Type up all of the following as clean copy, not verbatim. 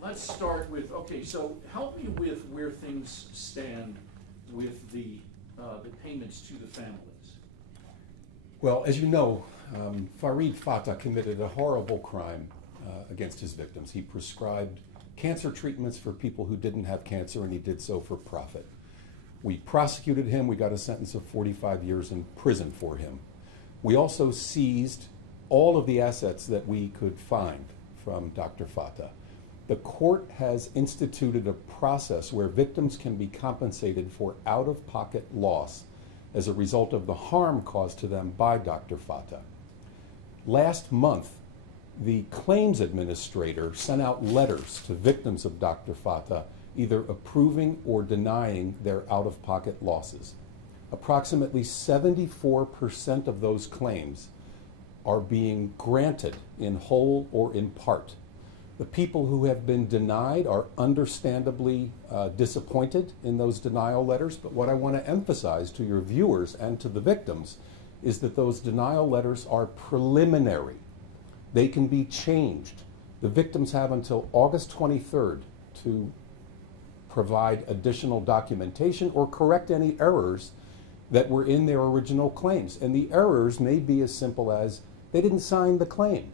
let's start with, okay, so help me with where things stand with the payments to the families. Well, as you know, Farid Fata committed a horrible crime against his victims. He prescribed cancer treatments for people who didn't have cancer, and he did so for profit. We prosecuted him. We got a sentence of 45 years in prison for him. We also seized all of the assets that we could find from Dr. Fata. The court has instituted a process where victims can be compensated for out-of-pocket loss as a result of the harm caused to them by Dr. Fata. Last month, the claims administrator sent out letters to victims of Dr. Fata, either approving or denying their out-of-pocket losses. Approximately 74% of those claims are being granted in whole or in part. The people who have been denied are understandably disappointed in those denial letters, but what I want to emphasize to your viewers and to the victims is that those denial letters are preliminary. They can be changed. The victims have until August 23rd to provide additional documentation or correct any errors that were in their original claims. And the errors may be as simple as they didn't sign the claim,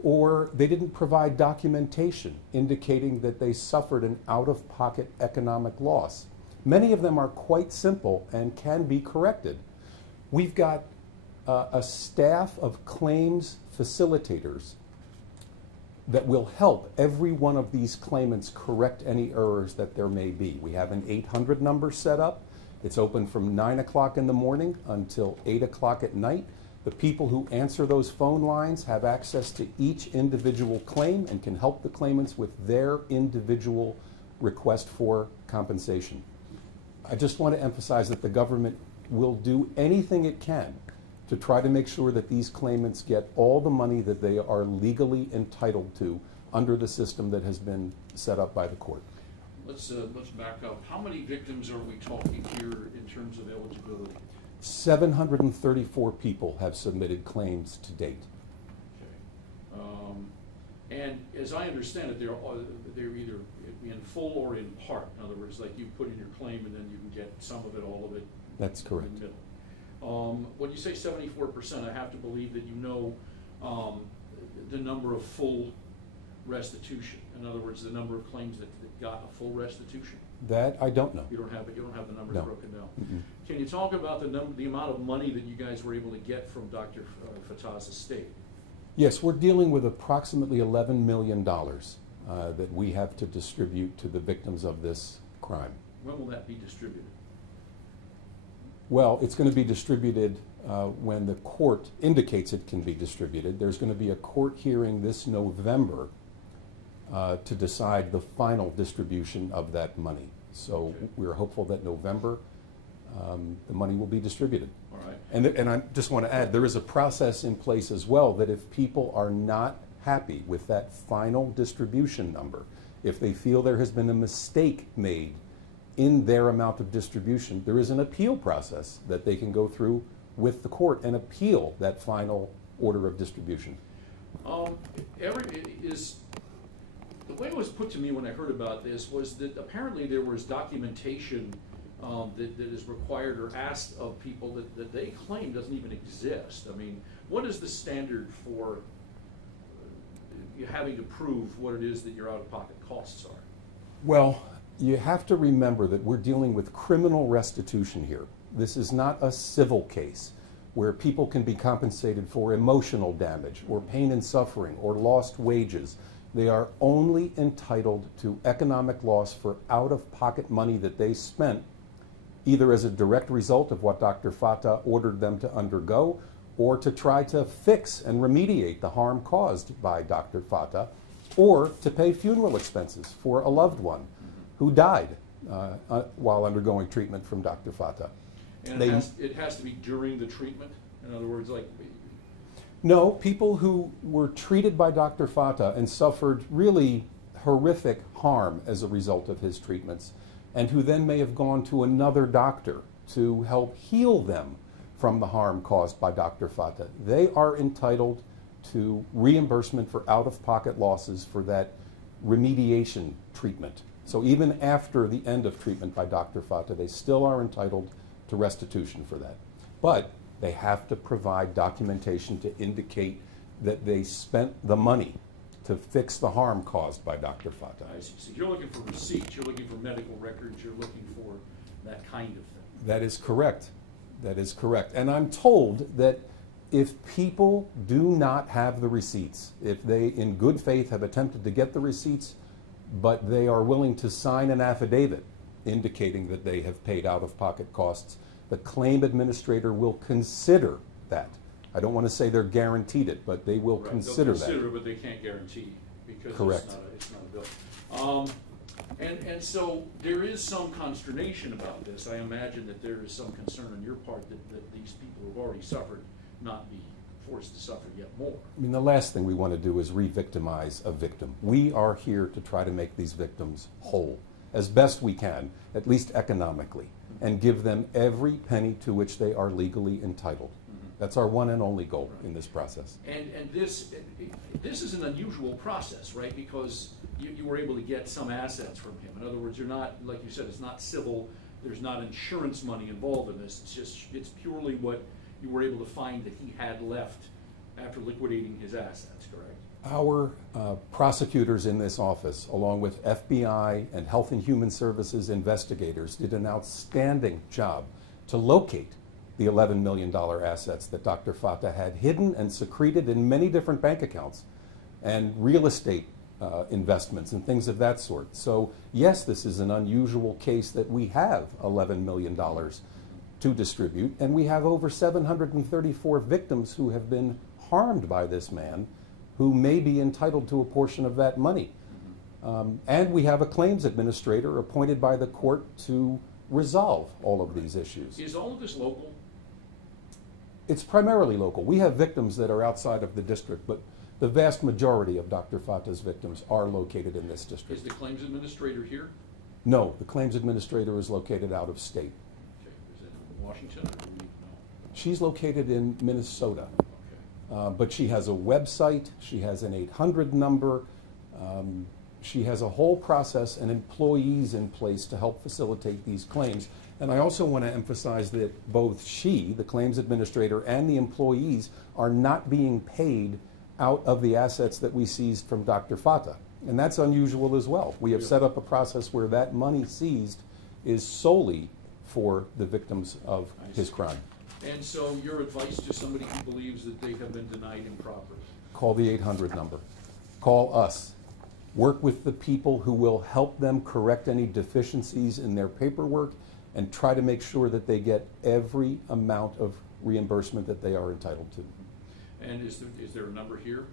or they didn't provide documentation indicating that they suffered an out-of-pocket economic loss. Many of them are quite simple and can be corrected. We've got a staff of claims facilitators that will help every one of these claimants correct any errors that there may be. We have an 800 number set up. It's open from 9 o'clock in the morning until 8 o'clock at night. The people who answer those phone lines have access to each individual claim and can help the claimants with their individual request for compensation. I just want to emphasize that the government will do anything it can to try to make sure that these claimants get all the money that they are legally entitled to under the system that has been set up by the court. Let's back up. How many victims are we talking here in terms of eligibility? 734 people have submitted claims to date. Okay. And as I understand it, they're either in full or in part. In other words, like you put in your claim and then you can get some of it, all of it. That's correct. In the middle. When you say 74%, I have to believe that you know the number of full restitution. In other words, the number of claims that got a full restitution. That I don't know. You don't have it. You don't have the numbers broken down. Mm-mm. Can you talk about the amount of money that you guys were able to get from Dr. Fata's estate? Yes, we're dealing with approximately $11 million that we have to distribute to the victims of this crime. When will that be distributed? Well, it's going to be distributed when the court indicates it can be distributed. There's going to be a court hearing this November to decide the final distribution of that money. So we're hopeful that November the money will be distributed. All right. And I just want to add, there is a process in place as well that if people are not happy with that final distribution number, if they feel there has been a mistake made in their amount of distribution, there is an appeal process that they can go through with the court and appeal that final order of distribution. The way it was put to me when I heard about this was that apparently there was documentation that is required or asked of people that they claim doesn't even exist. I mean, what is the standard for you having to prove what it is that your out-of-pocket costs are? Well, you have to remember that we're dealing with criminal restitution here. This is not a civil case where people can be compensated for emotional damage or pain and suffering or lost wages. They are only entitled to economic loss for out-of-pocket money that they spent either as a direct result of what Dr. Fata ordered them to undergo or to try to fix and remediate the harm caused by Dr. Fata, or to pay funeral expenses for a loved one who died while undergoing treatment from Dr. Fata. And it has to be during the treatment? In other words, like... No, people who were treated by Dr. Fata and suffered really horrific harm as a result of his treatments, and who then may have gone to another doctor to help heal them from the harm caused by Dr. Fata, they are entitled to reimbursement for out-of-pocket losses for that remediation treatment. So even after the end of treatment by Dr. Fata, they still are entitled to restitution for that. But they have to provide documentation to indicate that they spent the money to fix the harm caused by Dr. Fata. I see. So you're looking for receipts, you're looking for medical records, you're looking for that kind of thing. That is correct. That is correct. And I'm told that if people do not have the receipts, if they in good faith have attempted to get the receipts, but they are willing to sign an affidavit indicating that they have paid out-of-pocket costs, the claim administrator will consider that. I don't want to say they're guaranteed it, but they will consider that. They'll consider it, but they can't guarantee because Correct. It's not a bill. And so there is some consternation about this. I imagine that there is some concern on your part that these people who have already suffered not be forced to suffer yet more. I mean, the last thing we want to do is re-victimize a victim. We are here to try to make these victims whole as best we can, at least economically, and give them every penny to which they are legally entitled. That's our one and only goal in this process. And this is an unusual process, right? Because you were able to get some assets from him. In other words, you're not, like you said, it's not civil. There's not insurance money involved in this. It's purely what you were able to find that he had left after liquidating his assets, correct? Our prosecutors in this office, along with FBI and Health and Human Services investigators, did an outstanding job to locate the $11 million assets that Dr. Fata had hidden and secreted in many different bank accounts and real estate investments and things of that sort. So yes, this is an unusual case that we have $11 million to distribute, and we have over 734 victims who have been harmed by this man who may be entitled to a portion of that money. And we have a claims administrator appointed by the court to resolve all of these issues. Is all of this local? It's primarily local. We have victims that are outside of the district, but the vast majority of Dr. Fata's victims are located in this district. Is the claims administrator here? No, the claims administrator is located out of state. Okay. Is it in Washington or do we know? She's located in Minnesota, Okay. but she has a website, she has an 800 number, she has a whole process and employees in place to help facilitate these claims. And I also want to emphasize that both she, the claims administrator, and the employees are not being paid out of the assets that we seized from Dr. Fata. And that's unusual as well. We have set up a process where that money seized is solely for the victims of his crime. And so your advice to somebody who believes that they have been denied improperly? Call the 800 number. Call us. Work with the people who will help them correct any deficiencies in their paperwork and try to make sure that they get every amount of reimbursement that they are entitled to. And is there a number here?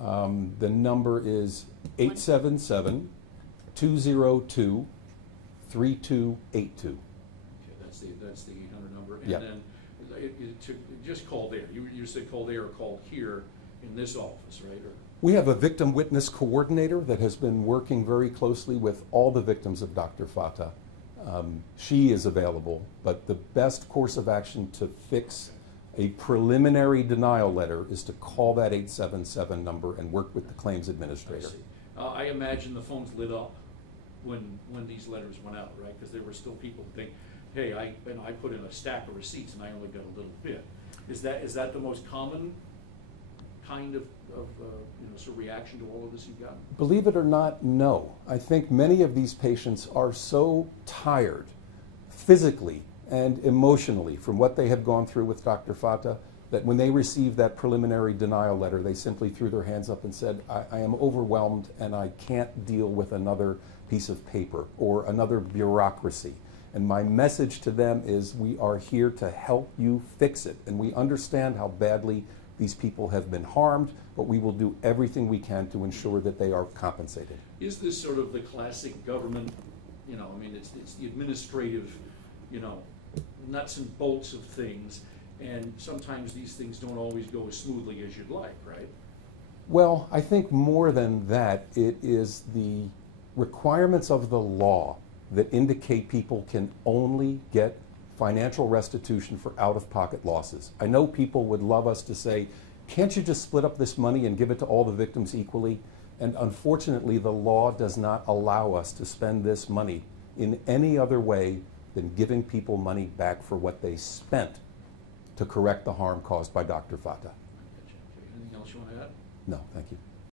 The number is 877-202-3282. Okay, that's the 800 number. And Yep. then just call there. You said call there or call here in this office, right? Or, We have a victim witness coordinator that has been working very closely with all the victims of Dr. Fata. She is available, but the best course of action to fix a preliminary denial letter is to call that 877 number and work with the claims administrator. I see. I imagine the phones lit up when these letters went out, right? Because there were still people who think, hey, I put in a stack of receipts and I only got a little bit. Is that the most common kind of sort of reaction to all of this you've got? Believe it or not, no. I think many of these patients are so tired physically and emotionally from what they have gone through with Dr. Fata that when they received that preliminary denial letter, they simply threw their hands up and said, I am overwhelmed and I can't deal with another piece of paper or another bureaucracy. And my message to them is we are here to help you fix it. And we understand how badly these people have been harmed, but we will do everything we can to ensure that they are compensated. Is this sort of the classic government, it's the administrative, nuts and bolts of things, and sometimes these things don't always go as smoothly as you'd like, right? Well, I think more than that, it is the requirements of the law that indicate people can only get financial restitution for out-of-pocket losses. I know people would love us to say, can't you just split up this money and give it to all the victims equally? And unfortunately, the law does not allow us to spend this money in any other way than giving people money back for what they spent to correct the harm caused by Dr. Fata. Anything else you want to add? No, thank you.